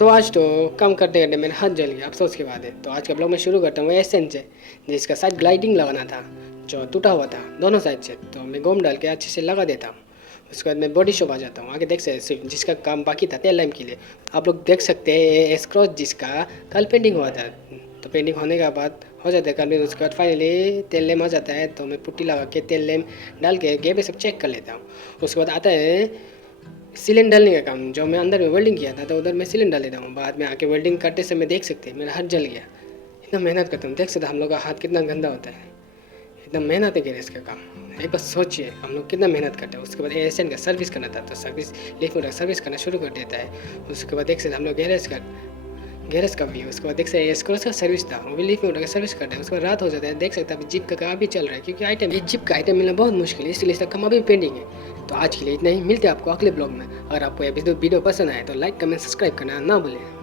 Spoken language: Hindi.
तो आज तो काम करते करते मेरा हाथ जल गया, अफसोस की बात है। तो आज का ब्लॉग मैं शुरू करता हूँ एसेंस से, जिसका साइड ग्लाइडिंग लगाना था जो टूटा हुआ था दोनों साइड से। तो मैं गोम डाल के अच्छे से लगा देता हूँ। उसके बाद मैं बॉडी शॉप आ जाता हूँ। आगे देख सकते सिर्फ जिसका काम बाकी था तेल लैम्प के लिए, आप लोग देख सकते हैं स्क्रॉच जिसका कल पेंटिंग हुआ था। तो पेंटिंग होने के बाद हो जाता है कंप्लीट। उसके बाद फाइनली तेल लैम्प आ जाता है। तो मैं पुट्टी लगा के तेल लैम्प डाल के गेबे सब चेक कर लेता हूँ। उसके बाद आता है सिलेंडर डालने का काम, जो मैं अंदर में वेल्डिंग किया था तो उधर मैं सिलेंडर डाल देता हूँ। बाद में आके वेल्डिंग करते समय देख सकते हैं मेरा हाथ जल गया। इतना मेहनत करता हूँ, देख सकते हम लोग का हाथ कितना गंदा होता है। इतना मेहनत है गैरेज का काम। एक बार सोचिए हम लोग कितना मेहनत करते हैं। उसके बाद एशियन का सर्विस करना था तो सर्विस लिफ्ट का सर्विस करना शुरू कर देता है। उसके बाद देख सकते हम लोग गैरेज का भी। उसके बाद देख सकते स्क्रॉच का सर्विस था, वो भी लिफ्ट में उठा सर्विस करता है। उसके बाद रात हो जाता है, देख सकते हैं अभी जिप का काम भी चल रहा है, क्योंकि आइटम ये जिप का आइटम मिलना बहुत मुश्किल है, इसलिए इसका काम अभी पेंडिंग है। तो आज के लिए इतना ही, मिलते हैं आपको अगले ब्लॉग में। अगर आपको ये वीडियो पसंद आए तो लाइक कमेंट सब्सक्राइब करना ना भूलें।